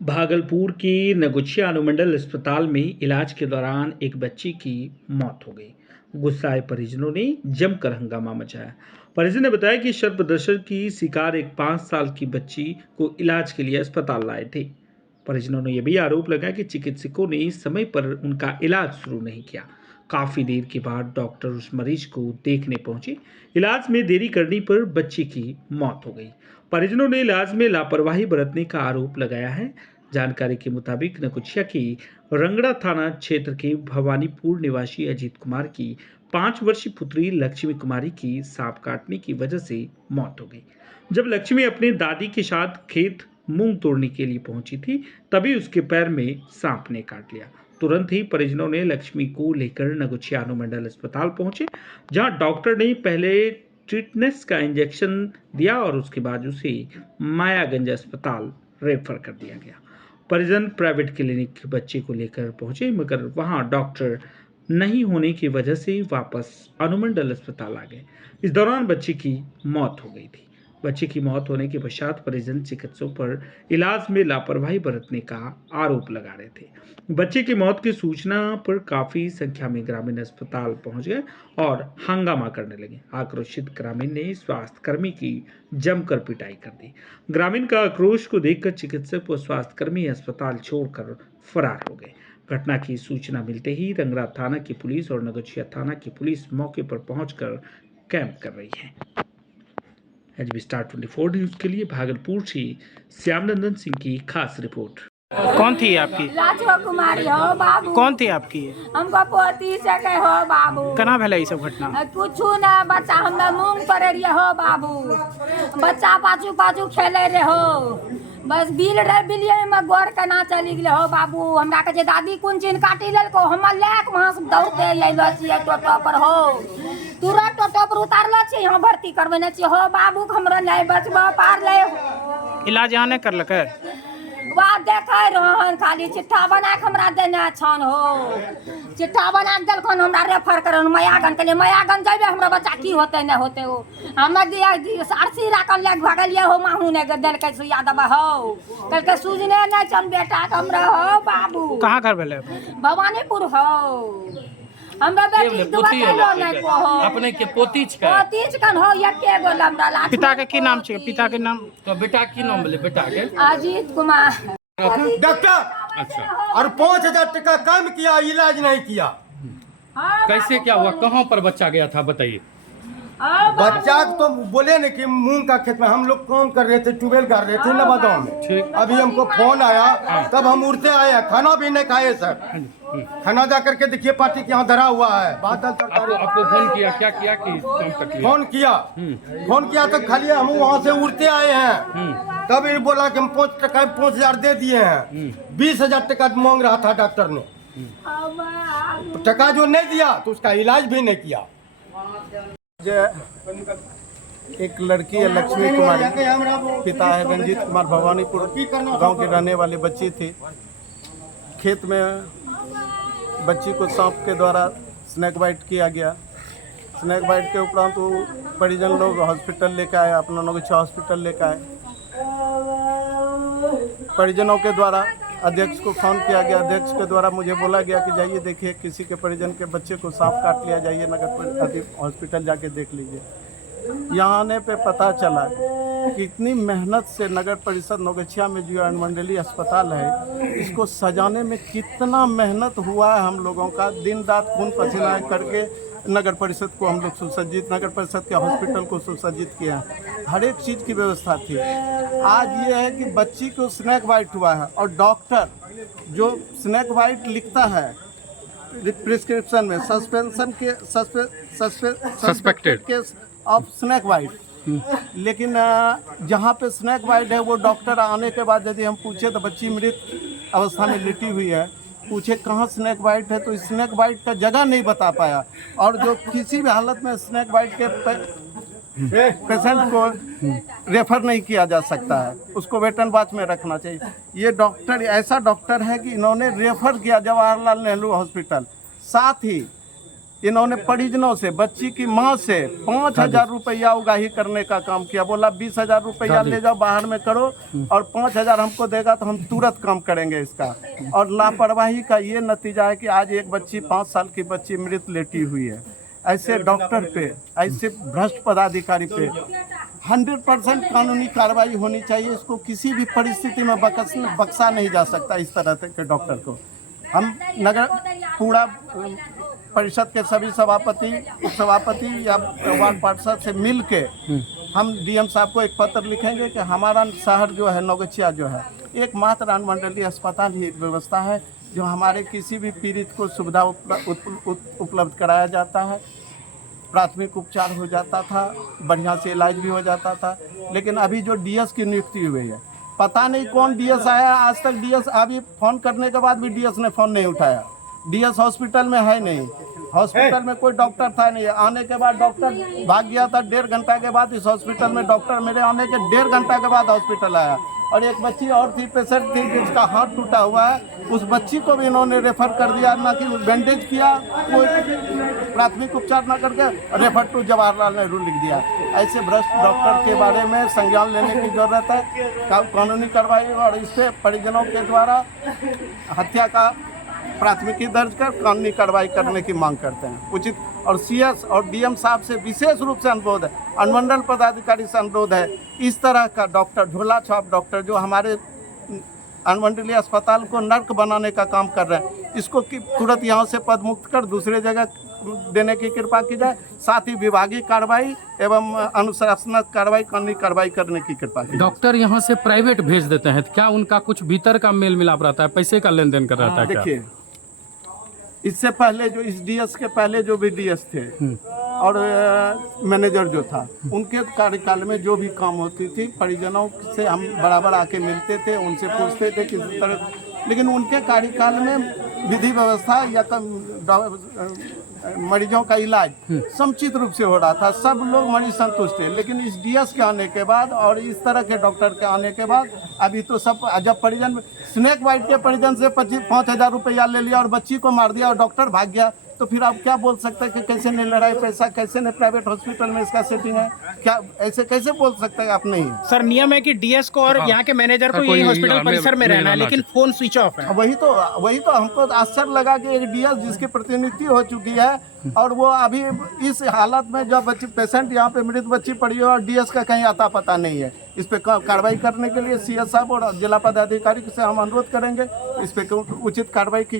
भागलपुर की नगुचिया अनुमंडल अस्पताल में इलाज के दौरान एक बच्ची की मौत हो गई। गुस्साए परिजनों ने जमकर हंगामा मचाया। परिजन ने बताया कि शव प्रदर्शन की शिकार एक 5 साल की बच्ची को इलाज के लिए अस्पताल लाए थे। परिजनों ने यह भी आरोप लगाया कि चिकित्सकों ने समय पर उनका इलाज शुरू नहीं किया। काफी देर के बाद डॉक्टर उस मरीज को देखने पहुंचे। इलाज में देरी करने पर बच्ची की मौत हो गई। परिजनों ने इलाज में लापरवाही बरतने का आरोप लगाया है। जानकारी के मुताबिक नकुचिया की रंगड़ा थाना क्षेत्र के भवानीपुर निवासी अजीत कुमार की 5 वर्षीय पुत्री लक्ष्मी कुमारी की सांप काटने की वजह से मौत हो गई। जब लक्ष्मी अपने दादी के साथ खेत मूंग तोड़ने के लिए पहुंची थी, तभी उसके पैर में सांप ने काट लिया। तुरंत ही परिजनों ने लक्ष्मी को लेकर नगुचिया अनुमंडल अस्पताल पहुंचे, जहां डॉक्टर ने पहले टिटनेस का इंजेक्शन दिया और उसके बाद उसे मायागंज अस्पताल रेफर कर दिया गया। परिजन प्राइवेट क्लिनिक बच्चे को लेकर पहुंचे, मगर वहां डॉक्टर नहीं होने की वजह से वापस अनुमंडल अस्पताल आ गए। इस दौरान बच्चे की मौत हो गई थी। बच्चे की मौत होने के पश्चात परिजन चिकित्सकों पर इलाज में लापरवाही बरतने का आरोप लगा रहे थे। बच्चे की मौत की सूचना पर काफी संख्या में ग्रामीण अस्पताल पहुंच गए और हंगामा करने लगे। आक्रोशित ग्रामीण ने स्वास्थ्य कर्मी की जमकर पिटाई कर दी। ग्रामीण का आक्रोश को देखकर चिकित्सक व स्वास्थ्य कर्मी अस्पताल छोड़कर फरार हो गए। घटना की सूचना मिलते ही रंगरा थाना की पुलिस और नगुचिया थाना की पुलिस मौके पर पहुंचकर कैंप कर रही है। एचबी स्टार 24 न्यूज के लिए भागलपुर से श्यामनंदन सिंह की खास रिपोर्ट। कौन थी आपकी? लाजो कुमारी हो बाबू। कौन थी आपकी? हमको पोती सके हो बाबू। कना भेला ई सब घटना? कुछ ना बच्चा हमरा मूंग करे रहे हो बाबू। बच्चा पाछू पाछू खेले रहे हो, बस बिलिये में गोर केना चली गए हो बाबू। हमरा के जे दादी कुन चीन काटी लेल को हम लेक वहां से दौड़ते अइलो छियै टोटो पर हो। तुरंत टोटो पर उतारलो छी, यहाँ भर्ती करबेने छी हो बाबू। हमरा नहीं बचबो पार ले। इलाज यहाँ नहीं करलकै? वहाँ देखे रहन खाली चिट्ठा बना के हमरा देने छन हो। चिट्ठा बना के देलखन हमरा रेफर करन मयागन के लिए। मयागन जेबे हमरा बच्चा की होते नहीं होते हो। हमरा दिया आरसी राखल ले भगलिए हो माहू ने देलकै सुइया दवा हो। कल के सूजने नहीं छन बेटा के हमरा हो बाबू। कहाँ घर भेले? भवानीपुर हो। हमरा बेटी दुबई नहीं को हो। अपने के पोतीच का पोतीच कन हो एके गो हमरा लाठ। पिता के की नाम छे? पिता के नाम? तो बेटा की नाम बोले? बेटा के अजीत कुमार। डॉक्टर अच्छा, और 5,000 टका कम किया, इलाज नहीं किया। कैसे क्या हुआ? कहाँ पर बच्चा गया था बताइए। बच्चा तो बोले न कि मूंग का खेत में हम लोग काम कर रहे थे, ट्यूबवेल कर रहे थे नवादा में। ठीक। अभी हमको फोन आया, तब हम उड़ते आए हैं। खाना भी नहीं खाए सर। खाना जा करके देखिए पार्टी के यहाँ धरा हुआ है। बादल सरकार आपको फोन किया, क्या किया कि काम तक लिया? फोन किया तो खाली हम वहाँ से उड़ते आए हैं। तब ये बोला कि हम 5,000 दे दिए हैं। 20,000 टका मांग रहा था डॉक्टर ने। टका जो नहीं दिया तो उसका इलाज भी नहीं किया। एक लड़की है लक्ष्मी कुमारी, पिता है रंजीत कुमार, भवानीपुर गांव के रहने वाले बच्ची थी। खेत में बच्ची को सांप के द्वारा स्नेक बाइट किया गया। स्नेक बाइट के उपरांत वो परिजन लोग हॉस्पिटल लेकर आए, अपना नगुचिया हॉस्पिटल लेकर आए। परिजनों के द्वारा अध्यक्ष को फोन किया गया। अध्यक्ष के द्वारा मुझे बोला गया कि जाइए देखिए किसी के परिजन के बच्चे को सांप काट लिया, जाइए नगर हॉस्पिटल जाके देख लीजिए। यहाँ आने पे पता चला कि इतनी मेहनत से नगर परिषद नगुचिया में जो अनुमंडलीय अस्पताल है, इसको सजाने में कितना मेहनत हुआ है। हम लोगों का दिन रात खून पसीना करके नगर परिषद को हम लोग सुसज्जित, नगर परिषद के हॉस्पिटल को सुसज्जित किया। हर एक चीज़ की व्यवस्था थी। आज ये है कि बच्ची को स्नेक बाइट हुआ है और डॉक्टर जो स्नेक बाइट लिखता है प्रिस्क्रिप्शन में सस्पेंशन के suspected case of snake bite, लेकिन जहाँ पे स्नेक बाइट है वो डॉक्टर आने के बाद यदि हम पूछे तो बच्ची मृत अवस्था में लेटी हुई है, पूछे कहाँ स्नेक बाइट है तो स्नेक बाइट का जगह नहीं बता पाया। और जो किसी भी हालत में स्नेक बाइट के पेशेंट को रेफर नहीं किया जा सकता है, उसको वेटन वॉच में रखना चाहिए। ये डॉक्टर ऐसा डॉक्टर है कि इन्होंने रेफर किया जवाहरलाल नेहरू हॉस्पिटल। साथ ही इन्होंने परिजनों से, बच्ची की माँ से 5,000 रुपया उगाही करने का काम किया। बोला 20,000 रुपया ले जाओ बाहर में करो और 5,000 हमको देगा तो हम तुरंत काम करेंगे इसका। और लापरवाही का ये नतीजा है कि आज एक बच्ची 5 साल की बच्ची मृत लेटी हुई है। ऐसे डॉक्टर पे, ऐसे भ्रष्ट पदाधिकारी पे 100% कानूनी कार्रवाई होनी चाहिए। इसको किसी भी परिस्थिति में बख्शा नहीं जा सकता इस तरह के डॉक्टर को। हम नगर पूरा परिषद के सभी सभापति, उपसभापति या वार्ड पार्षद से मिल के हम डीएम साहब को एक पत्र लिखेंगे कि हमारा शहर जो है नौगछिया जो है एकमात्र अनुमंडलीय अस्पताल ही एक व्यवस्था है जो हमारे किसी भी पीड़ित को सुविधा उपलब्ध कराया जाता है। प्राथमिक उपचार हो जाता था, बढ़िया से इलाज भी हो जाता था। लेकिन अभी जो डीएस की नियुक्ति हुई है, पता नहीं कौन डीएस आया, आज तक डीएस, अभी फ़ोन करने के बाद भी डीएस ने फ़ोन नहीं उठाया। डीएस हॉस्पिटल में है नहीं, हॉस्पिटल में कोई डॉक्टर था नहीं। आने के बाद डॉक्टर भाग गया था। 1.5 घंटा के बाद इस हॉस्पिटल में डॉक्टर, मेरे आने के 1.5 घंटा के बाद हॉस्पिटल आया। और एक बच्ची और थी, पेशेंट थी जिसका हाथ टूटा हुआ है, उस बच्ची को भी इन्होंने रेफर कर दिया, ना कि बैंडेज किया, कोई प्राथमिक उपचार ना करके रेफर टू जवाहरलाल नेहरू लिख दिया। ऐसे भ्रष्ट डॉक्टर के बारे में संज्ञान लेने की जरूरत है, कानूनी कार्रवाई, और इस पर परिजनों के द्वारा हत्या का प्राथमिकी दर्ज कर कानूनी कार्रवाई करने की मांग करते हैं उचित। और सीएस और डीएम साहब से विशेष रूप से अनुरोध है, अनुमंडल पदाधिकारी से अनुरोध है, इस तरह का डॉक्टर, झोला छाप डॉक्टर जो हमारे अनुमंडलीय अस्पताल को नर्क बनाने का काम कर रहे हैं, इसको तुरंत यहाँ से पद मुक्त कर दूसरे जगह देने की कृपा की जाए। साथ ही विभागीय कार्रवाई एवं अनुशासनात्मक कार्रवाई, कानूनी कार्रवाई करने की कृपा की। डॉक्टर यहाँ से प्राइवेट भेज देते हैं, क्या उनका कुछ भीतर का मेल मिलाप रहता है, पैसे का लेन देन कर रहता है क्या? देखिए, इससे पहले जो इस डीएस के पहले जो भी डीएस थे और मैनेजर जो था, उनके कार्यकाल में जो भी काम होती थी परिजनों से हम बराबर आके मिलते थे, उनसे पूछते थे किस तरह। लेकिन उनके कार्यकाल में विधि व्यवस्था या मरीजों का इलाज समुचित रूप से हो रहा था, सब लोग मरीज संतुष्ट थे। लेकिन इस डीएस के आने के बाद और इस तरह के डॉक्टर के आने के बाद अभी तो सब, जब परिजन स्नेक बाइट के परिजन से 5,000 रुपया ले लिया और बच्ची को मार दिया और डॉक्टर भाग गया, तो फिर आप क्या बोल सकते हैं कि कैसे नहीं लड़ाई पैसा, कैसे नहीं प्राइवेट हॉस्पिटल में इसका सेटिंग है, क्या ऐसे कैसे बोल सकते हैं आप? नहीं है सर, नियम है कि डीएस को और यहाँ के मैनेजर को यही हॉस्पिटल परिसर में रहना है, लेकिन फोन स्विच ऑफ है। वही तो हमको आश्चर्य लगा कि एक डीएस जिसकी प्रतिनिधि हो चुकी है और वो अभी इस हालत में जब बच्ची पेशेंट यहाँ पे मृत बच्ची पड़ी है और डीएस का कहीं आता पता नहीं है। इस पे कार्रवाई करने के लिए सीएस साहब और जिला पदाधिकारी से हम अनुरोध करेंगे, इस पे उचित कार्रवाई की